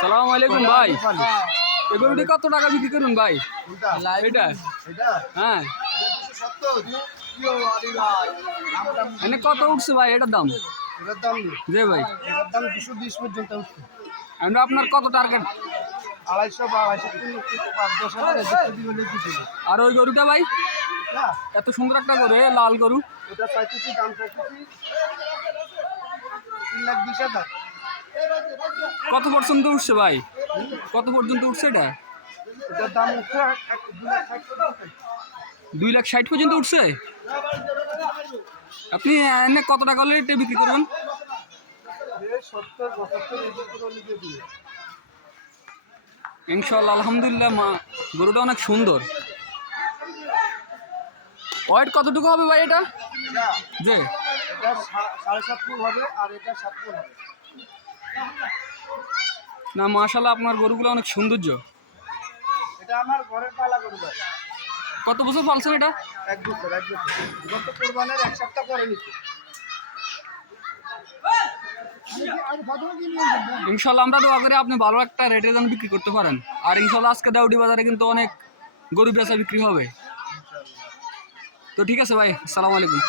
সালাম আলাইকুম ভাই, এই গরুটি কত টাকা বিক্রি করুন ভাই? এটা হ্যাঁ, এনে কত উঠছে ভাই এটার দাম? জি ভাই, এটার দাম 220 পর্যন্ত উঠছে। আমরা আপনার কত টার্গেট? 250 বা 250 আর ওই গরুটা ভাই এত সুন্দর একটা করে লাল গরু, ওটা চাইতেছি, দাম চাইতেছি 3,20,000। কত পর্যন্ত উঠছে ভাই? কত পর্যন্ত উঠছে এটা? এটার দাম উঠছে 2,60,000 পর্যন্ত উঠছে। আপনি এনে কত টাকা হলে এটা বিক্রি করবেন? 70-75 ইনশাআল্লাহ আলহামদুলিল্লাহ, মা গরুটা অনেক সুন্দর। ওয়েট কতটুকু হবে ভাই এটা? যে এটা 7.5 ফুট হবে আর এটা 7 ফুট হবে। না মাশাআল্লাহ, আপনার গরুগুলো অনেক সৌন্দর্য। এটা আমার ঘরের পালা গরু ভাই। কত বছর পালছেন এটা? 1 বছর। গত কোরবানির 1 সপ্তাহ পরে নিচ্ছে। ইনশাআল্লাহ আমরা দোয়া করি আপনি ভালো একটা রেটে যেন বিক্রি করতে পারেন। আর ইনশাআল্লাহ আজকে দাউদি বাজারে কিন্তু অনেক গরু বেচা বিক্রি হবে। তো ঠিক আছে ভাই, আসসালামু আলাইকুম।